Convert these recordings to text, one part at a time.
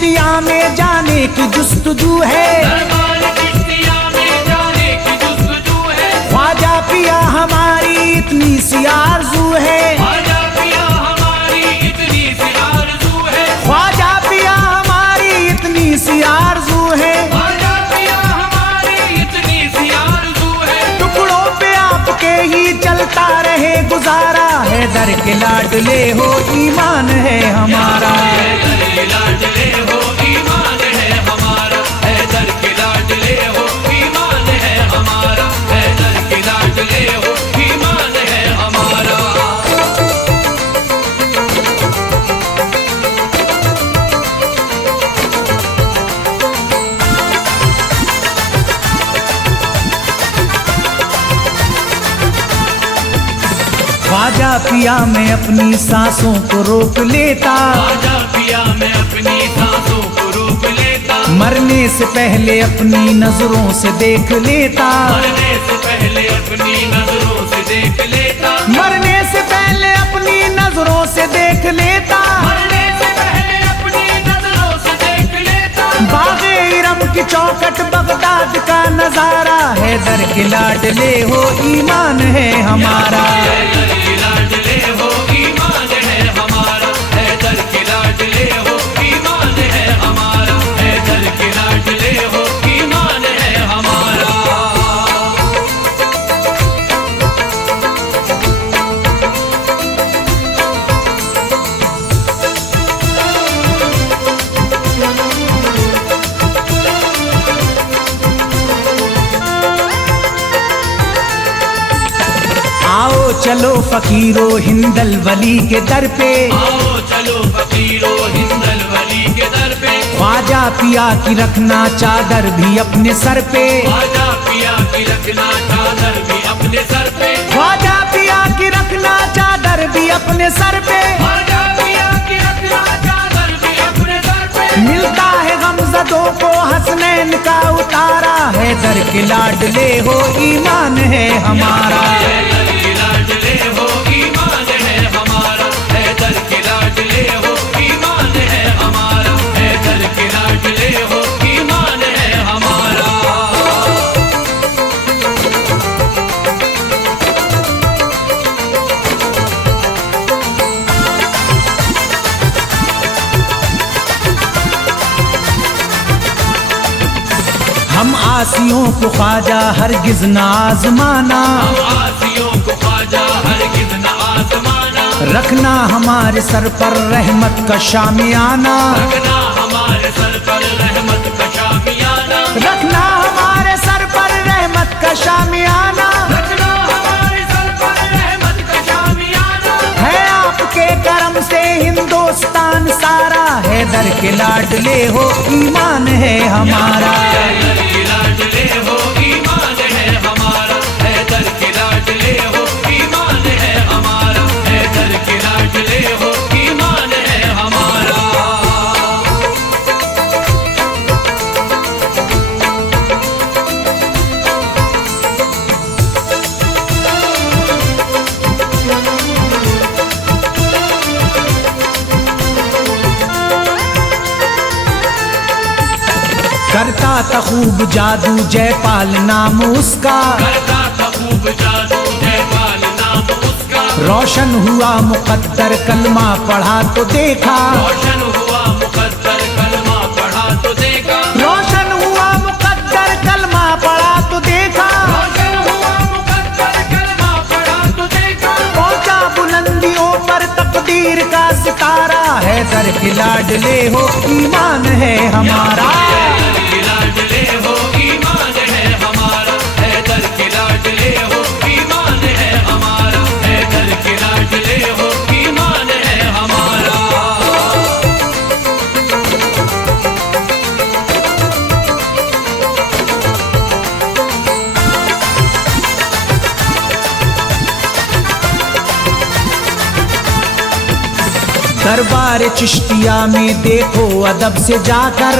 चिश्तिया में जाने की जुस्तजू है, ख्वाजा पिया हमारी इतनी सी आरज़ू है, ख्वाजा पिया हमारी इतनी सी आरज़ू है, टुकड़ों पे आपके ही चलता रहे गुजारा, है दर के लाडले हो ईमान है हमारा, ख्वाजा पिया मैं अपनी सांसों को रोक लेता, मरने से पहले अपनी नजरों से देख लेता, मरने से पहले अपनी नजरों से देख लेता, बागे इरम की चौखट बगदाद का नजारा, है दर के लाडले हो ईमान है हमारा, चलो फकीरो हिंदल वली के दर पे, ख्वाजा पिया की रखना चादर भी अपने सर पे, ख्वाजा पिया की रखना चादर भी अपने सर पे, मिलता है गमज़दों को हसनैन का उतारा, है दर के लाडले हो ईमान है हमारा, हम आसियों को ख्वाजा हरगिज़ न आज़माना, रखना हमारे सर पर रहमत का शामियाना, रखना हमारे सर पर रहमत का शामियाना, है आपके करम से हिंदुस्तान सारा, है दर के लाडले हो ईमान है हमारा, करता था खूब जादू जयपाल नाम उसका, रोशन हुआ मुकद्दर कलमा पढ़ा तो देखा, रोशन हुआ मुकद्दर कलमा पढ़ा तो देखा, पहुंचा बुलंदियों पर तकदीर का सितारा, है दर के लाडले हो ईमान है हमारा, दरबार चिश्तिया में देखो अदब से जाकर,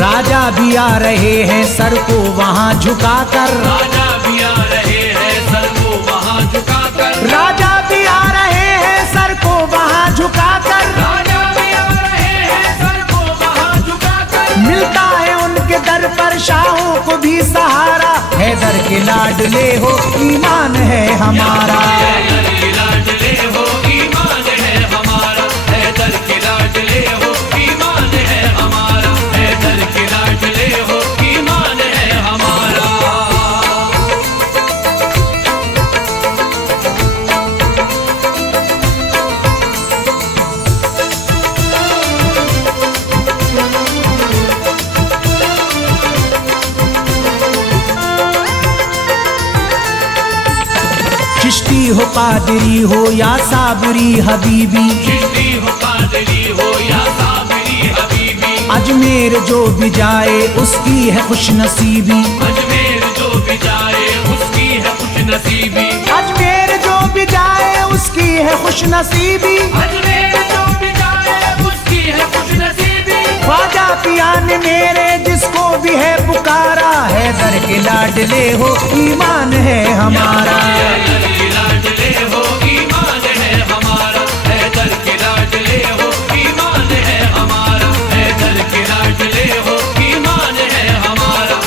राजा भी आ रहे हैं सर को वहाँ झुकाकर, राजा भी आ रहे हैं सर को वहाँ झुकाकर, ही सहारा, हैदर के लाडले हो ईमान है हमारा। हैदर के लाडले हो ईमान है हमारा, हैदर के लाडले हो ईमान है हमारा, हैदर के लाडले हो ईमान है हमारा। चिश्ती हो कादरी हो या साबरी हबीबी, चिश्ती हो कादरी हो या साबरी हबीबी, अजमेर जो भी जाए उसकी है खुश नसीबी। अजमेर जो भी जाए उसकी है खुश नसीबी, अजमेर जो भी जाए उसकी है खुश नसीबी। अजमेर जो भी जाए उसकी है खुश नसीबी। ख्वाजा पिया ने मेरे जिसको भी है पुकारा, हैदर के लाडले हो ईमान है हमारा। हैदर के लाडले हो ईमान है हमारा, हैदर के लाडले हो ईमान है हमारा, हैदर के लाडले हो ईमान है हमारा।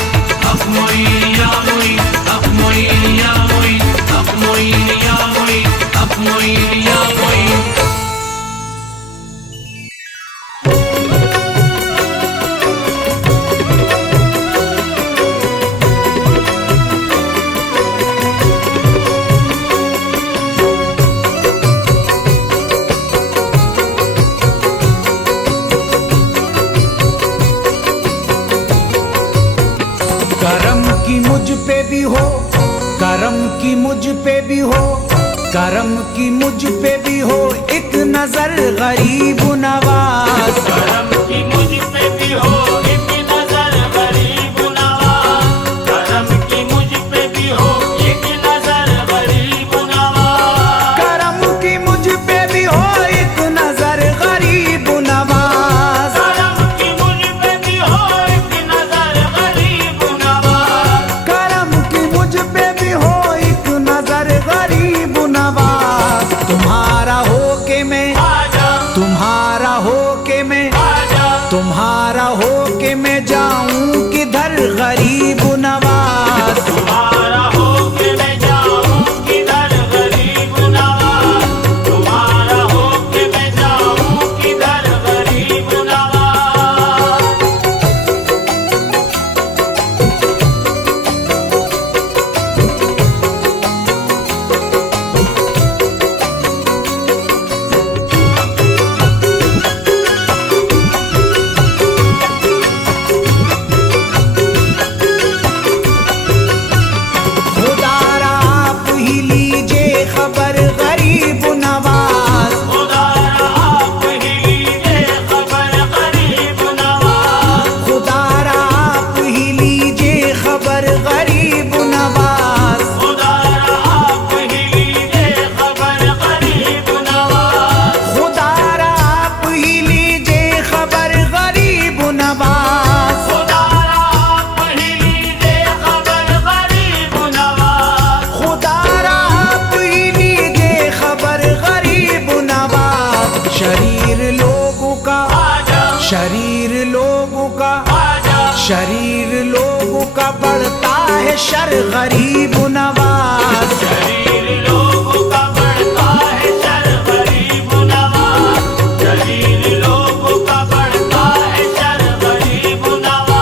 हक मोइन या मोइन, हक मोइन या मोइन, हक मोइन या मोइन, हक मोइन या मोइन। करम की मुझ पे भी हो, करम की मुझ पे भी हो, करम की मुझ पे भी हो एक नजर गरीब नवाज। करम की मुझ पे भी हो एक नजर गरीब नवाज, करम की मुझ पे भी हो एक नजर गरीब नवाज, करम की मुझ पे भी हो एक नजर गरीब नवाज। करम की मुझ पे भी हो एक नजर गरीब नवाज, करम की मुझ पे भी हो एक नजर गरीब नवाज। तुम्हारा हो के मैं, आजा तुम्हारा हो के मैं, आजा, तुम्हारा हो के मैं जाऊं किधर गरीब नवाज। तुम्हारा हो के मैं जाऊं किधर गरीब नवाज, तुम्हारा हो के मैं जाऊं किधर गरीब नवाज। खुदारा आप ही लीजिए खबर गरीब नवाज। खुदारा आप ही लीजिए खबर गरीब नवाज, खुदारा आप ही लीजिए खबर गरीब नवाज। खुदारा आप ही लीजिए खबर गरीब नवाज, खुदारा आप ही लीजिए खबर गरीब नवाज। खुदारा आप ही लीजिए खबर गरीब नवाज, खुदारा आप ही लीजिए खबर गरीब नवाज। शरीर लोगों का, आजा शरीर लोगों का, आजा, शरीर लोगों का बढ़ता है शर गरीब नवाज। शरीर लोगों का बढ़ता है शर गरीब नवाज, शरीर लोगों का बढ़ता है शर गरीब नवाज।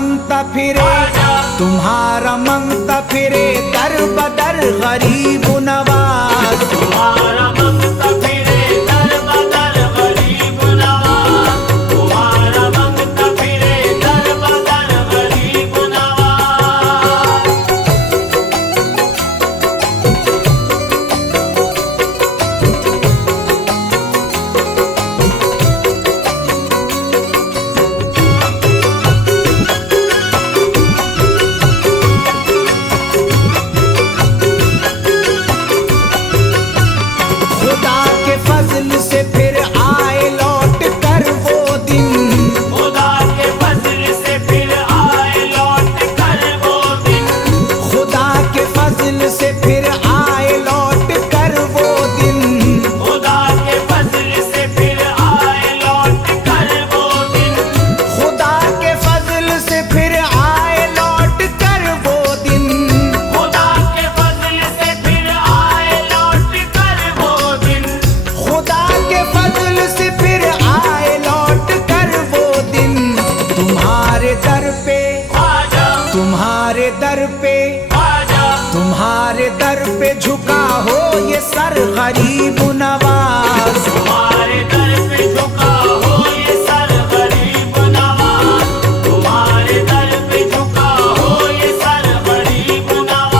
मंगता फिरे, तुम्हारा मंगता फिरे दर बदर गरीब नवाज। तुम्हारा मंगता फिरे दर बदर गरीब नवाज, तुम्हारा मंगता फिरे दर बदर गरीब नवाज। खुदा के फजल से फिर आए लौट कर वो दिन, खुदा के फजल से फिर आए लौट कर वो दिन, खुदा के फजल से फिर आए लौट कर वो दिन, खुदा के फजल से फिर आए लौट कर वो दिन, खुदा के फजल से फिर आए लौट कर वो दिन, खुदा के फजल से फिर आए लौट कर वो दिन। खुदा के फजल से फिर आए लौट कर वो दिन। तुम्हारे दर पे, आजा तुम्हारे दर पे, आजा तुम्हारे दर पे झुका हो ये सर गरीब नवाज। तुम्हारे दर पे झुका हो ये सर गरीब नवाज, तुम्हारे दर पे झुका हो ये सर गरीब नवाज।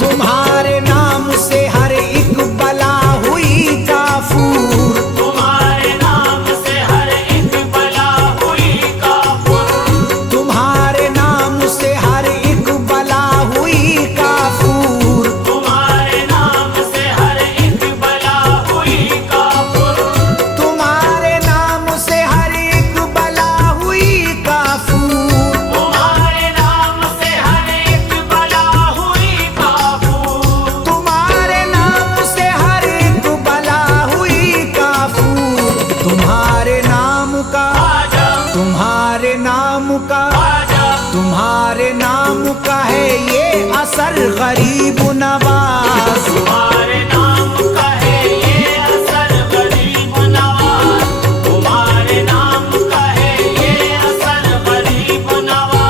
तुम्हारे नाम से हर एक बला हुई काफूर, तुम्हारे नाम से हर एक बला हुई काफुर, तुम्हारे नाम से हर एक बला हुई काफूर, तुम्हारे नाम से हर एक बला हुई काफुर, तुम्हारे नाम से हर एक बला हुई काफूर, तुम्हारे नाम से हर एक बला हुई काफुर। तुम्हारे नाम से हर एक बला हुई काफूर। तुम्हारे नाम का, आजा तुम्हारे नाम का, आजा तुम्हारे नाम का है ये असर गरीब नवाज। तुम्हारे नाम का है ये असर गरीब नवाज, तुम्हारे नाम का है ये असर गरीब नवाज।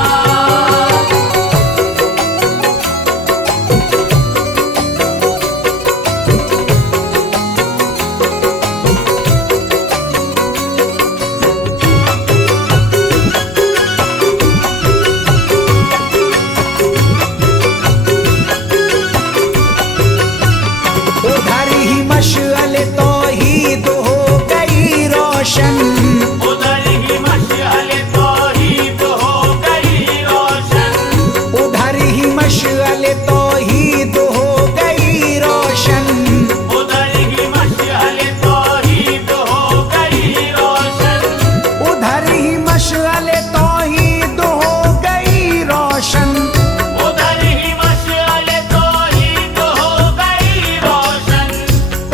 उधर ही मशअले तौहीद हो गई रोशन, उधर ही मशअले तौहीद हो गई रोशन, उधर ही मशअले तौहीद हो गई रोशन, उधर ही मशअले तौहीद हो गई रोशन, उधर ही मशअले तौहीद हो गई रोशन, उधर ही मशअले तौहीद हो गई रोशन।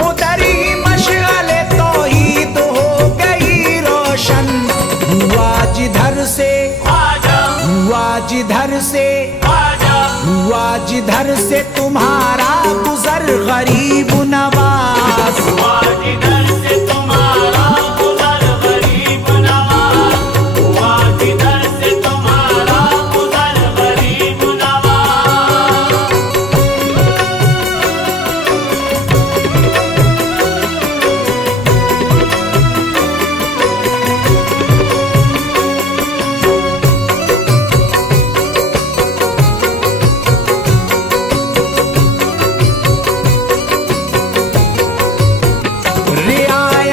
उधर ही मशअले तौहीद हो गई रोशन। हुआ जिधर से, आजा हुआ जिधर से, आजा हुआ जिधर से तुम्हारा गुजर गरीब नवाज। हुआ जिधर से तुम्हारा गुजर गरीब नवाज, हुआ जिधर से तुम्हारा गुजर गरीब नवाज। रियाया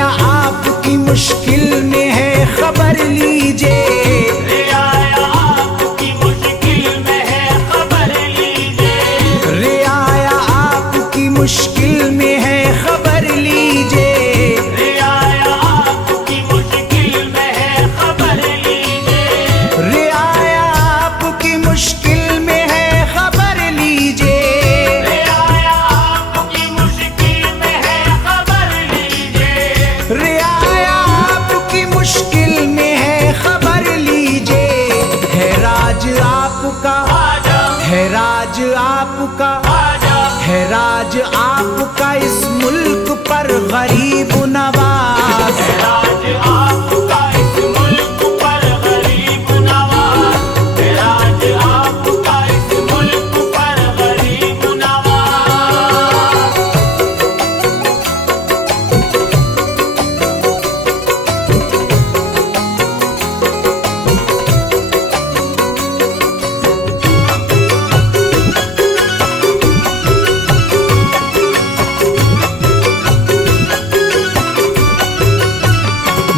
आपका, है राज आपका, है राज आपका इस मुल्क पर गरीब नवाज। है राज आपका इस मुल्क पर गरीब नवाज, है राज आपका इस मुल्क पर गरीब नवाज।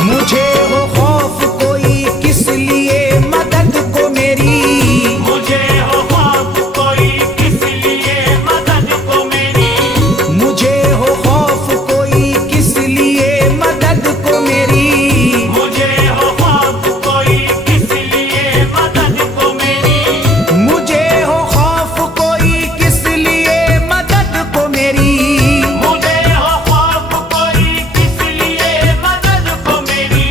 मुझे हो खौफ कोई किस लिए मदद को मेरी, मुझे हो खौफ कोई किस लिए मदद को मेरी, मुझे हो खौफ कोई किस लिए मदद को मेरी, मुझे हो खौफ कोई किस लिए मदद को मेरी, मुझे हो खौफ कोई किस लिए मदद को मेरी, मुझे हो खौफ कोई किस लिए मदद को मेरी।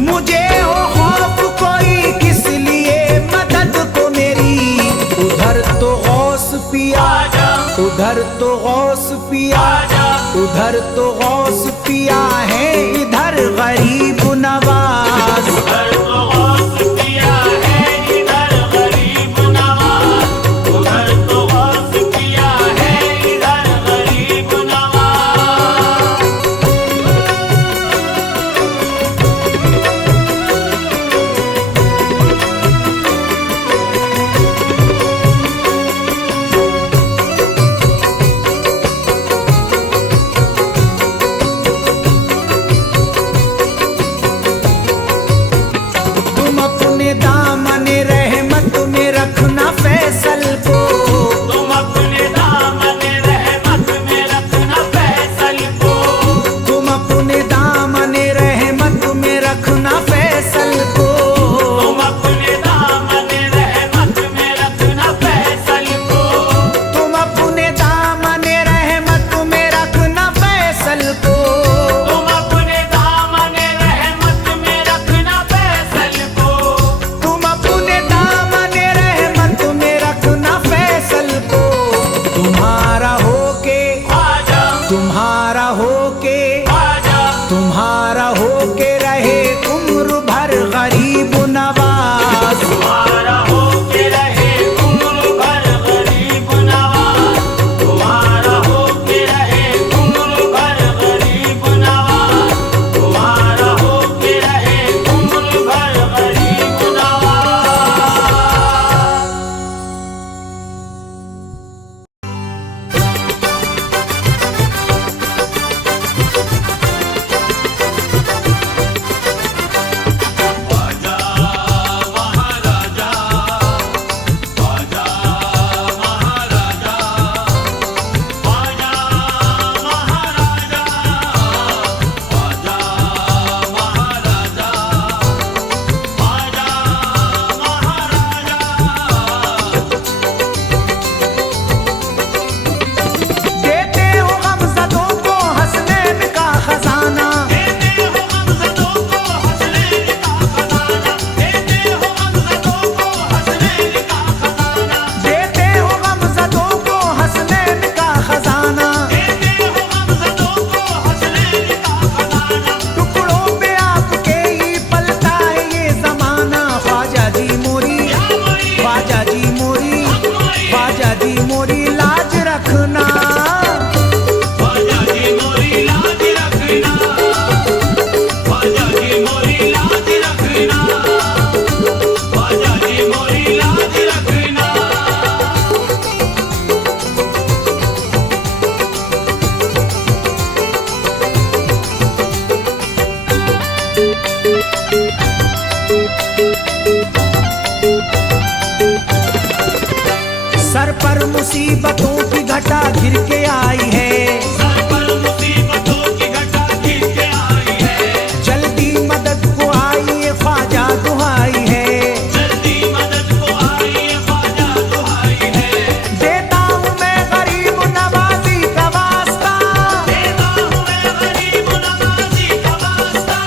मुझे हो खौफ कोई किस लिए मदद को मेरी। उधर तो गौस पिया, उधर तो गौस पिया, उधर तो गौस पिया है, इधर गरीब नवाज। उधर तो गौस पिया है, इधर गरीब नवाज, उधर तो गौस पिया है, इधर गरीब नवाज। तुम अपने दामने रहमत में रखना फैसल को, तुम अपने दामन रहमत में रखना फैसल को, तुम अपने दामने रहमत में रखना फैसल को, तुम अपने दामन रहमत में रखना फैसल को, तुम अपने दामने रहमत में रखना फैसल को। तुम अपने दामन रहमत में रखना फैसल को, तुम अपने दामने रहमत में रखना फैसल को। तुम्हारा होके, आजा तुम्हारा होके, आजा तुम्हारा होके रहे उम्र भर गरीब नवाज। तुम्हारा होके रहे उम्र भर गरीब नवाज, तुम्हारा होके रहे उम्र भर गरीब नवाज, तुम्हारा होके रहे उम्र भर गरीब नवाज। आजा महाराजा, आजा महाराजा, आजा महाराजा, आजा महाराजा, आजा महाराजा। देते हो गमज़दों को हसनैन का खजाना, देते हो गमज़दों को हसनैन का खजाना, देते हो गमज़दों को हसनैन का खजाना, देते हो गमज़दों को हसनैन का खजाना। देते हो गमज़दों को हसनैन का खजाना। टुकड़ों पे आपके ही पलता है ये जमाना। ख्वाजा जी मोरी, ख्वाजा जी मोरी, ख्वाजा जी मोरी लाज रखना। ख्वाजा जी मोरी लाज रखना, ख्वाजा जी मोरी लाज रखना, ख्वाजा जी मोरी लाज रखना। सर पर मुसीबतों की घटा घिर के आई है, सर पर मुसीबतों की घटा गिर के आई है, जल्दी मदद को आई ये ख्वाजा दुहाई है। जल्दी मदद को आई ये ख्वाजा दुहाई है। देता हूँ मैं गरीब नवाजी का वास्ता, देता हूँ मैं गरीब नवाजी का वास्ता,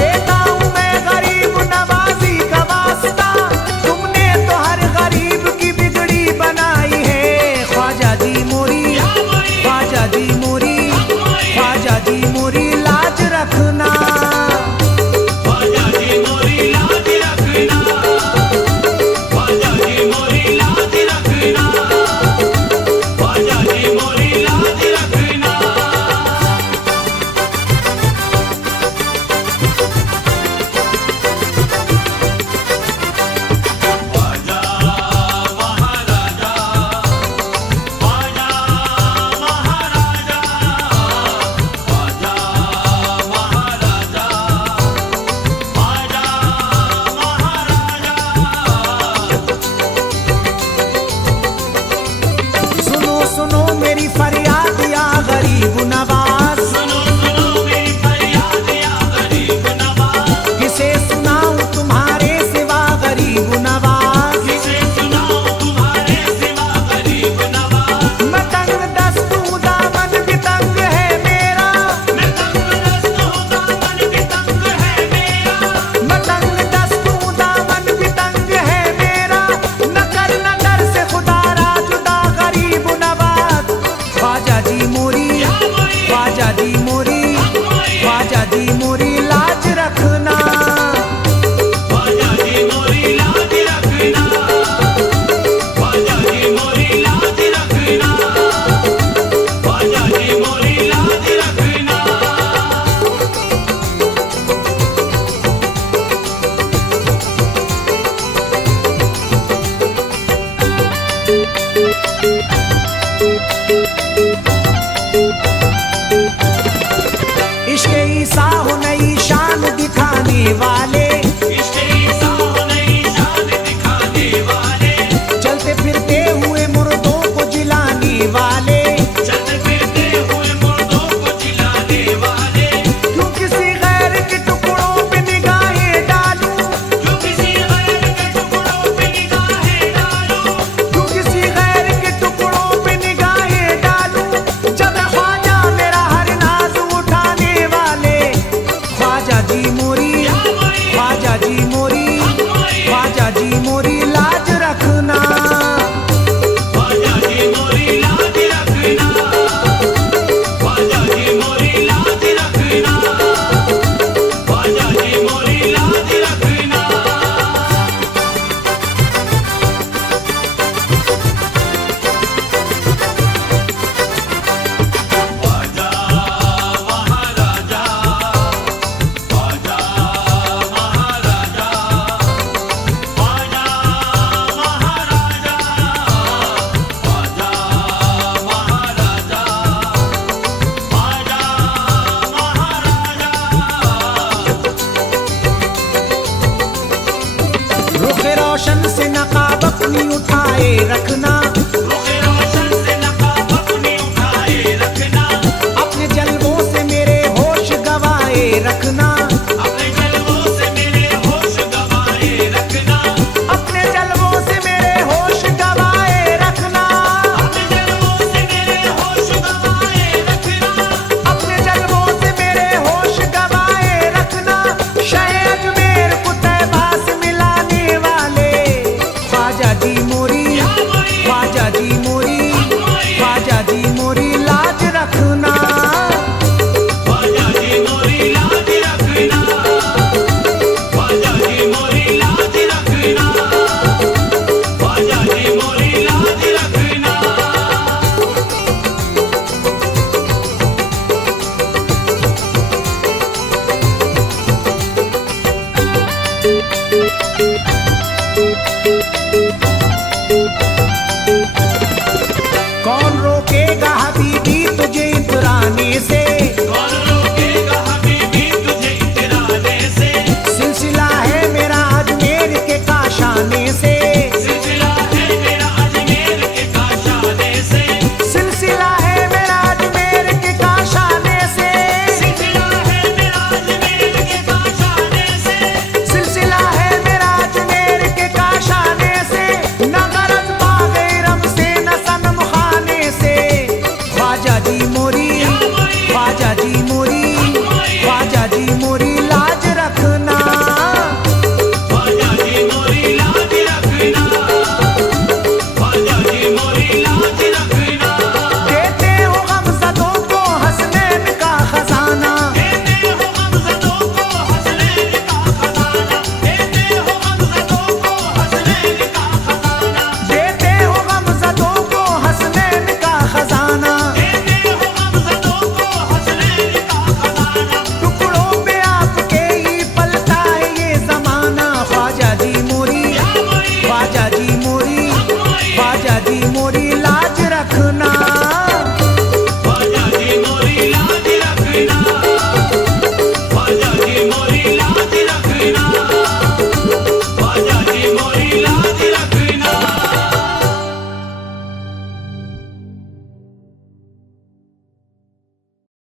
देता हूँ मैं गरीब नवाजी का वास्ता। तुमने तो हर गरीब नवाज। सुनो सुनो मेरी फरियाद या गरीब नवाज, किसे सुनाऊं तुम्हारे सिवा गरीब नवाज। किसे सुनाऊं तुम्हारे सिवा गरीब नवाज। मैं तंग दस्त हूँ दामन भी तंग है मेरा, मैं तंग दस्त हूँ दामन भी तंग है मेरा, मैं तंग दस्त हूँ दामन भी तंग है मेरा। न कर से खुदा रा जुदा गरीब नवाज। ख्वाजा जी मोरी, ख्वाजा जी मोरी, ख्वाजा जी मोरी लाज रखना। ख्वाजा जी मोरी लाज रखना, ख्वाजा जी मोरी लाज रखना, ख्वाजा जी मोरी लाज रखना। इश्क ईसा हो नई शान दिखाने वाले, इश्क़ ईसा हो नई शान दिखाने वाले, चलते फिरते हुए मुर्दों को जिलाने वाले। चलते फिरते हुए मुर्दों को जिलाने वाले। क्यों किसी गैर के टुकड़ों पे निगाहें डालूं, जो किसी गैर के टुकड़ों पे निगाहें डालो, क्यों किसी गैर के टुकड़ों पे निगाहें डालूं। जब ख्वाजा मेरा हर नाज उठाने वाले। ख्वाजा जी मोरी, ख्वाजा जी मोरी, ख्वाजा जी मोरी लाज रखना। ख्वाजा जी मोरी लाज रखना, ख्वाजा जी मोरी लाज रखना, ख्वाजा जी मोरी लाज रखना। ख्वाजा महाराजा, ख्वाजा महाराजा, ख्वाजा महाराजा, ख्वाजा महाराजा, ख्वाजा महाराजा। रुख रोशन से नकाब अपनी उठाए रखना, रुख रोशन से नकाब अपनी उठाए रखना, अपने जलवों से मेरे होश गवाए रखना। अपने जलवों से मेरे होश गवाए रखना, अपने जलवों से मेरे होश गवाए रखना। अपने जलवों से मेरे होश गवाए रखना, अपने जलवों से मेरे होश गवाए रखना। शह अजमेर को तैबा से मिलाने वाले। ख्वाजा जी मोरी, ख्वाजा जी मोरी, ख्वाजा जी मोरी लाज रखना। ख्वाजा जी मोरी लाज रखना, ख्वाजा जी मोरी लाज रखना, ख्वाजा जी मोरी लाज रखना। कौन रोकेगा हबीबी तुझे इतराने से। कौन रोकेगा हबीबी तुझे इतराने से। सिलसिला है मेरा अजमेर के काशाने से। सिलसिला है मेरा अजमेर के काशाने से। सिलसिला है मेरा अजमेर के काशाने से। सिलसिला है मेरा अजमेर के काशाने से। सिलसिला है मेरा अजमेर के काशाने से। न गरज बागे रम से न सनम खाने से। ख्वाजा जी मोरी, ख्वाजा जी मोरी, ख्वाजा जी मोरी लाज रखना। ख्वाजा जी मोरी लाज रखना, ख्वाजा जी मोरी लाज रखना। देते हो गमज़दों को हसनैन का खजाना। देते हो गमज़दों को हसनैन का खजाना, देते हो गमज़दों को हसनैन का खजाना, देते हो गमज़दों को हसनैन का खजाना। देते हो गमज़दों को हसनैन का खजाना। टुकड़ों पे आपके ही पलता है ये जमाना। ख्वाजा जी मोरी, ख्वाजा जी मोरी, ख्वाजा जी मोरी